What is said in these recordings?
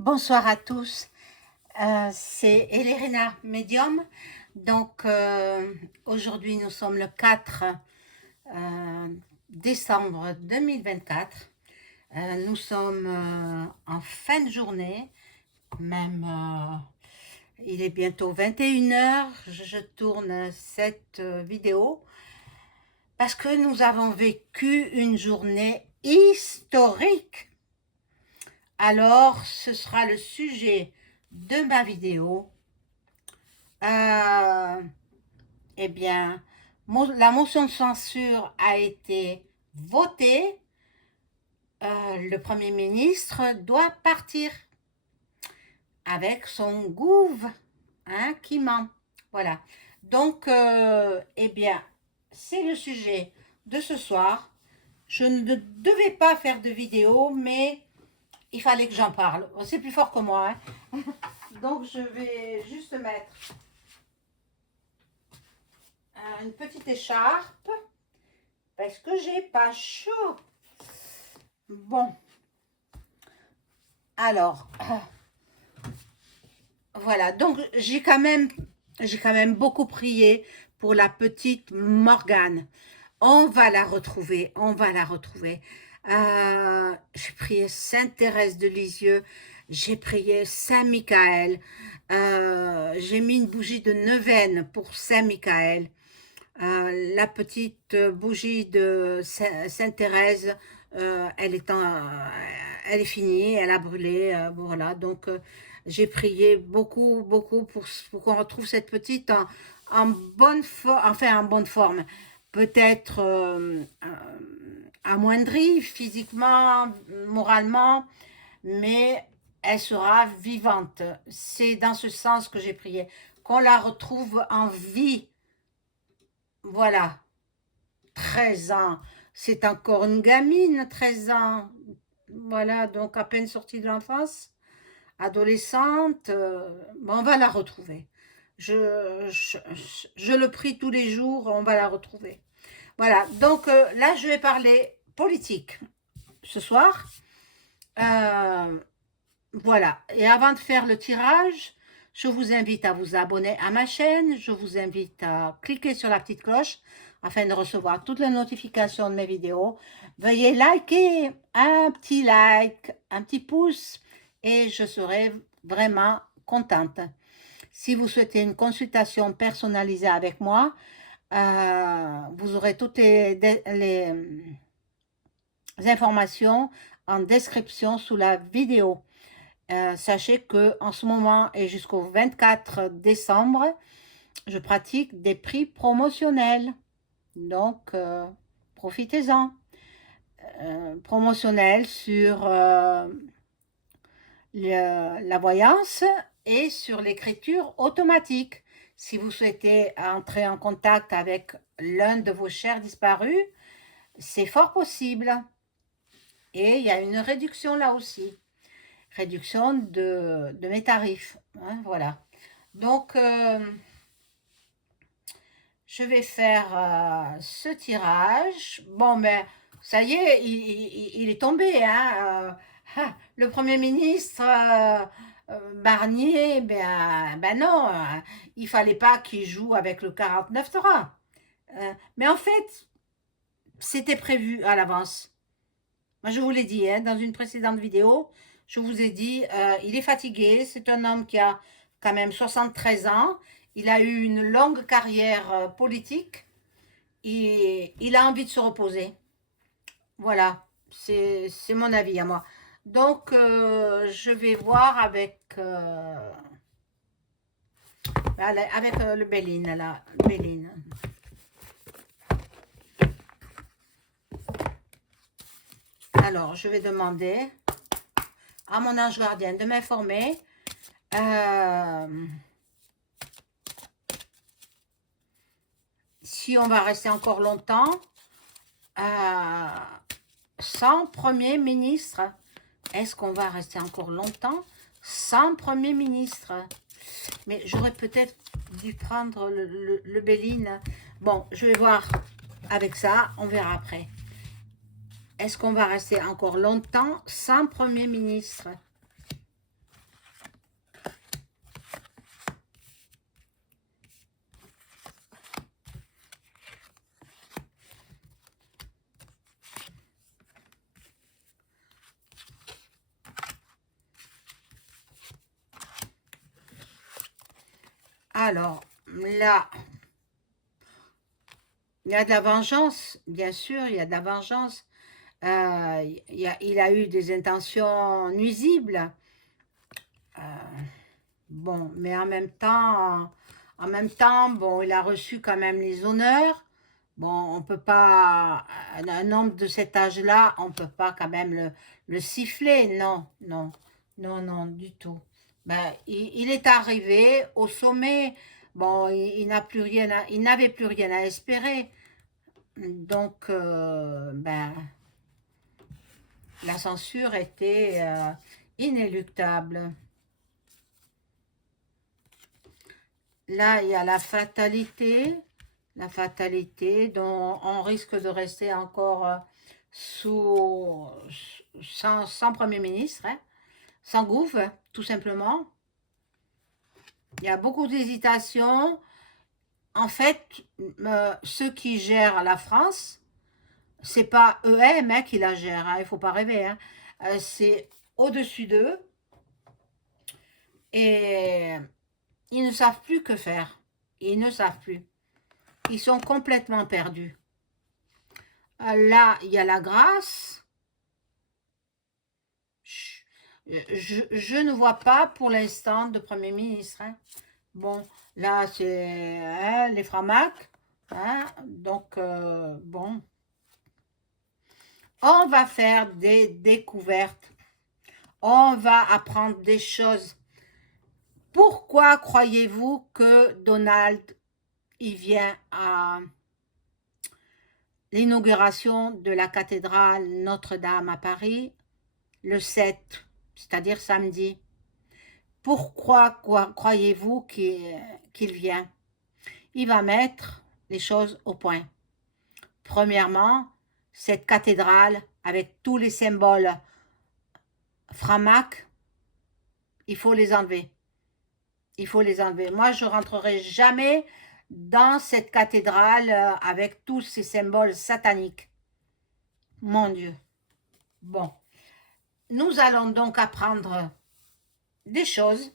Bonsoir à tous, c'est Elérina Medium. Donc aujourd'hui nous sommes le 4 décembre 2024. Nous sommes en fin de journée, même il est bientôt 21 heures. Je tourne cette vidéo parce que nous avons vécu une journée historique. Alors, ce sera le sujet de ma vidéo. Euh, eh bien, la motion de censure a été votée. Le Premier ministre doit partir avec son gouv, hein, qui ment. Voilà. Donc, eh bien, c'est le sujet de ce soir. Je ne devais pas faire de vidéo, mais il fallait que j'en parle. C'est plus fort que moi, hein. Donc, je vais juste mettre une petite écharpe parce que j'ai pas chaud. Bon, alors, voilà. Donc, j'ai quand même beaucoup prié pour la petite Morgane. On va la retrouver, on va la retrouver. J'ai prié Sainte Thérèse de Lisieux, j'ai prié Saint Michael, j'ai mis une bougie de neuvaine pour Saint Michael. La petite bougie de Sainte Thérèse, elle est finie, elle a brûlé, voilà. Donc j'ai prié beaucoup, beaucoup pour qu'on retrouve cette petite en bonne forme, enfin en bonne forme, peut-être amoindrie physiquement, moralement, mais elle sera vivante. C'est dans ce sens que j'ai prié, qu'on la retrouve en vie. Voilà, 13 ans, c'est encore une gamine, 13 ans. Voilà, donc à peine sortie de l'enfance, adolescente, bon, on va la retrouver. Je le prie tous les jours, on va la retrouver. Voilà, donc là, je vais parler politique ce soir. Voilà, et avant de faire le tirage, je vous invite à vous abonner à ma chaîne, je vous invite à cliquer sur la petite cloche afin de recevoir toutes les notifications de mes vidéos. Veuillez liker, un petit like, un petit pouce, et je serai vraiment contente. Si vous souhaitez une consultation personnalisée avec moi, vous aurez toutes les informations en description sous la vidéo. Sachez que en ce moment et jusqu'au 24 décembre, je pratique des prix promotionnels. Donc, profitez-en. Promotionnels sur la voyance et sur l'écriture automatique. Si vous souhaitez entrer en contact avec l'un de vos chers disparus, c'est fort possible. Et il y a une réduction là aussi. Réduction de mes tarifs. Hein, voilà. Donc, je vais faire ce tirage. Bon, ben, ça y est, il est tombé. Hein, le Premier ministre Barnier, ben non, il fallait pas qu'il joue avec le 49.3. Mais en fait, c'était prévu à l'avance. Moi, je vous l'ai dit, hein, dans une précédente vidéo, je vous ai dit, il est fatigué. C'est un homme qui a quand même 73 ans. Il a eu une longue carrière politique et il a envie de se reposer. Voilà, c'est mon avis à moi. Donc, je vais voir avec, le Béline, là, Béline. Alors, je vais demander à mon ange gardien de m'informer si on va rester encore longtemps sans Premier ministre. Est-ce qu'on va rester encore longtemps sans Premier ministre? Mais j'aurais peut-être dû prendre le Béline. Bon, je vais voir avec ça, on verra après. Est-ce qu'on va rester encore longtemps sans Premier ministre? Alors, là, il y a de la vengeance, bien sûr, il y a de la vengeance. Il a eu des intentions nuisibles. Euh, bon, mais en même temps, bon, il a reçu quand même les honneurs. Bon, on peut pas, un homme de cet âge-là, on peut pas quand même le siffler. Non, non, non, non, du tout. Ben, il est arrivé au sommet. Bon, il n'a plus rien il n'avait plus rien à espérer. Donc, ben, la censure était inéluctable. Là, il y a la fatalité dont on risque de rester encore sous, sans Premier ministre, hein, sans gouvernement, tout simplement. Il y a beaucoup d'hésitations. En fait, ceux qui gèrent la France, c'est pas eux-mêmes hein, qui la gèrent, hein, il faut pas rêver. Hein. C'est au-dessus d'eux et ils ne savent plus que faire. Ils ne savent plus. Ils sont complètement perdus. Là, il y a la grâce. Je ne vois pas pour l'instant de Premier ministre. Hein. Bon, là, c'est hein, les Framac. Hein, donc, bon. On va faire des découvertes. On va apprendre des choses. Pourquoi croyez-vous que Donald, il vient à l'inauguration de la cathédrale Notre-Dame à Paris le 7, c'est-à-dire samedi? Pourquoi croyez-vous qu'il vient? Il va mettre les choses au point. Premièrement, cette cathédrale avec tous les symboles Framac, il faut les enlever. Il faut les enlever. Moi, je ne rentrerai jamais dans cette cathédrale avec tous ces symboles sataniques. Mon Dieu. Bon. Nous allons donc apprendre des choses.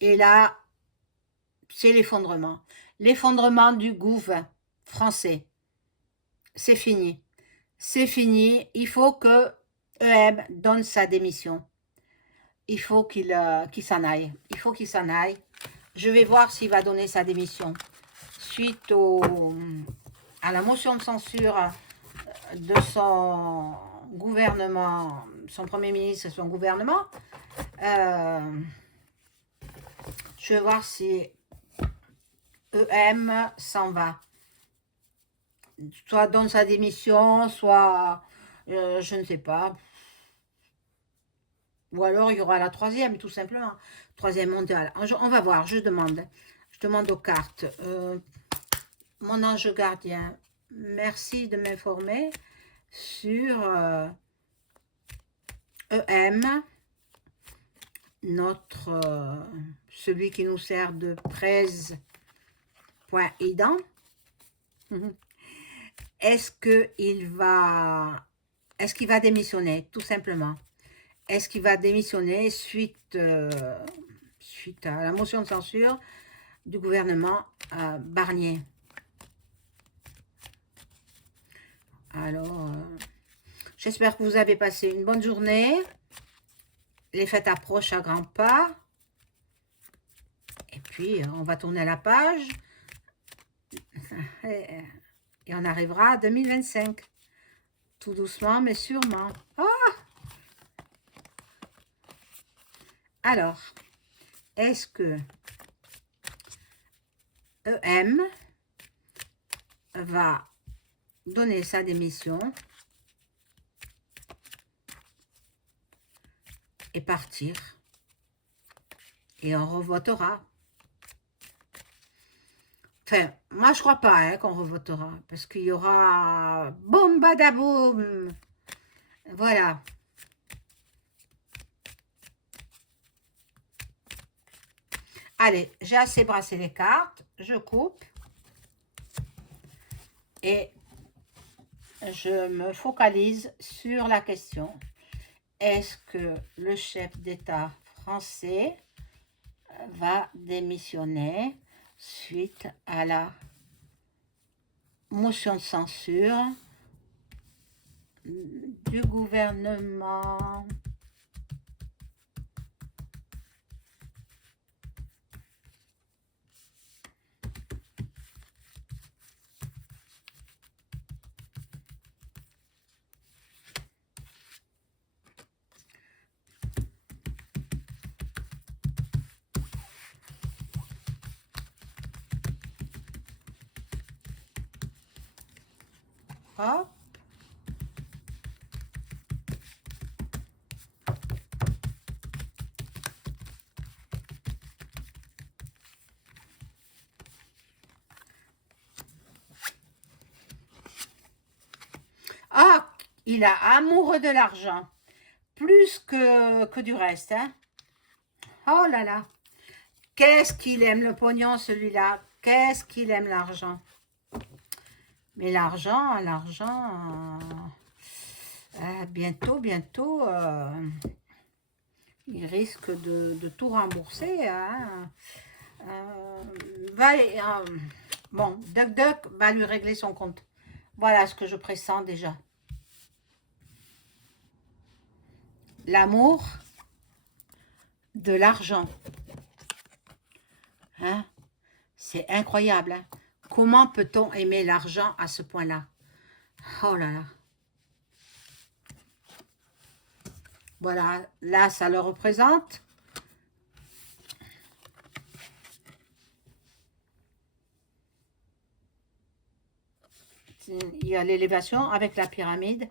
Et là, c'est l'effondrement. L'effondrement du gouvernement français. C'est fini. C'est fini. Il faut que EM donne sa démission. Il faut qu'il s'en aille. Il faut qu'il s'en aille. Je vais voir s'il va donner sa démission. Suite à la motion de censure de son gouvernement, son Premier ministre et son gouvernement, je vais voir si EM s'en va. Soit donne sa démission, soit je ne sais pas. Ou alors il y aura la troisième, tout simplement. Troisième mondiale. On va voir, je demande. Je demande aux cartes. Mon ange gardien, merci de m'informer sur EM, celui qui nous sert de presse.ident. Est-ce qu'il va démissionner, tout simplement? Est-ce qu'il va démissionner suite à la motion de censure du gouvernement Barnier? Alors, j'espère que vous avez passé une bonne journée. Les fêtes approchent à grands pas. Et puis, on va tourner la page. Et on arrivera à 2025. Tout doucement, mais sûrement. Oh! Alors, est-ce que EM va donner sa démission et partir et on revotera? Enfin, moi je crois pas hein, qu'on revotera parce qu'il y aura boum badaboum. Voilà. Allez, j'ai assez brassé les cartes, je coupe et je me focalise sur la question. Est-ce que le chef d'État français va démissionner suite à la motion de censure du gouvernement. Hop. Ah, il a amoureux de l'argent, plus que du reste, hein. Oh là là, qu'est-ce qu'il aime le pognon, celui-là. Qu'est-ce qu'il aime l'argent. Mais l'argent, bientôt, il risque de tout rembourser, hein. Euh, bon, Duck Duck va lui régler son compte. Voilà ce que je pressens déjà. L'amour de l'argent. Hein? C'est incroyable. Hein? Comment peut-on aimer l'argent à ce point-là? Oh là là. Voilà, là, ça le représente. Il y a l'élévation avec la pyramide.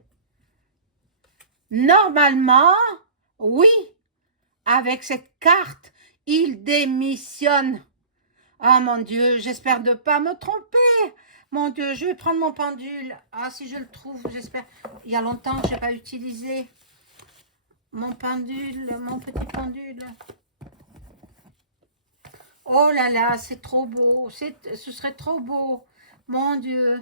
Normalement, oui, avec cette carte, il démissionne. Ah mon Dieu, j'espère ne pas me tromper. Mon Dieu, je vais prendre mon pendule. Ah, si je le trouve, j'espère. Il y a longtemps que je n'ai pas utilisé mon pendule, mon petit pendule. Oh là là, c'est trop beau. Ce serait trop beau. Mon Dieu.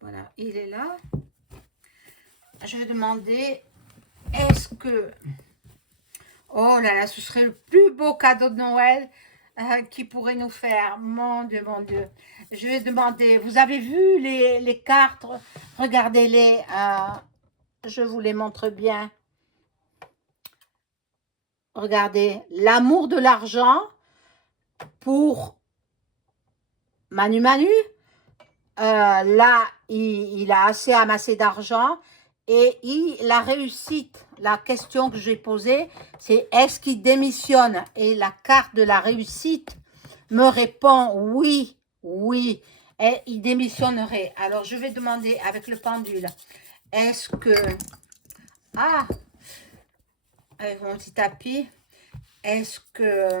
Voilà, il est là. Je vais demander, est-ce que... Oh là là, ce serait le plus beau cadeau de Noël qu'il pourrait nous faire. Mon Dieu, mon Dieu. Je vais demander, vous avez vu les cartes? Regardez-les. Je vous les montre bien. Regardez, l'amour de l'argent pour Manu Manu. Là, il a assez amassé d'argent et la réussite, la question que j'ai posée, c'est est-ce qu'il démissionne? Et la carte de la réussite me répond oui, oui, et il démissionnerait. Alors, je vais demander avec le pendule, est-ce que... Ah, avec mon petit tapis, est-ce que...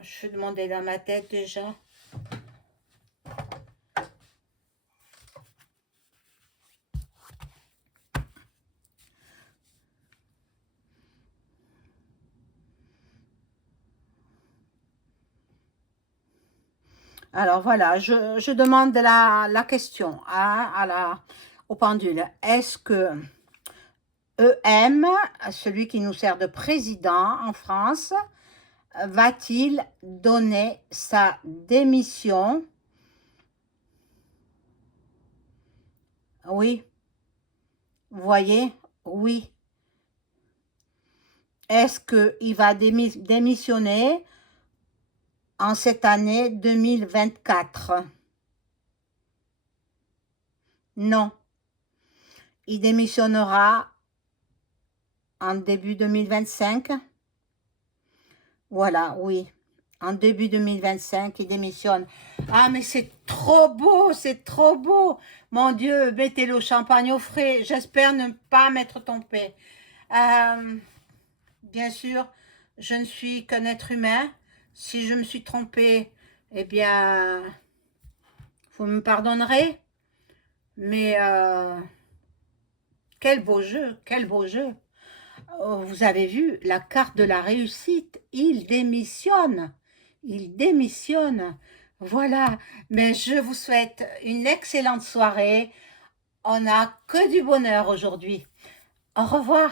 je vais demander dans ma tête déjà. Alors voilà, je demande la question au pendule. Est-ce que EM, celui qui nous sert de président en France, va-t-il donner sa démission? Oui, vous voyez, oui. Est-ce qu'il va démissionner en cette année 2024? Non. Il démissionnera en début 2025. Voilà, oui. En début 2025, il démissionne. Ah, mais c'est trop beau, c'est trop beau. Mon Dieu, mettez le champagne au frais. J'espère ne pas m'être trompée. Bien sûr, je ne suis qu'un être humain. Si je me suis trompée, eh bien, vous me pardonnerez. Mais quel beau jeu, quel beau jeu. Oh, vous avez vu la carte de la réussite, il démissionne. Il démissionne. Voilà, mais je vous souhaite une excellente soirée. On n'a que du bonheur aujourd'hui. Au revoir.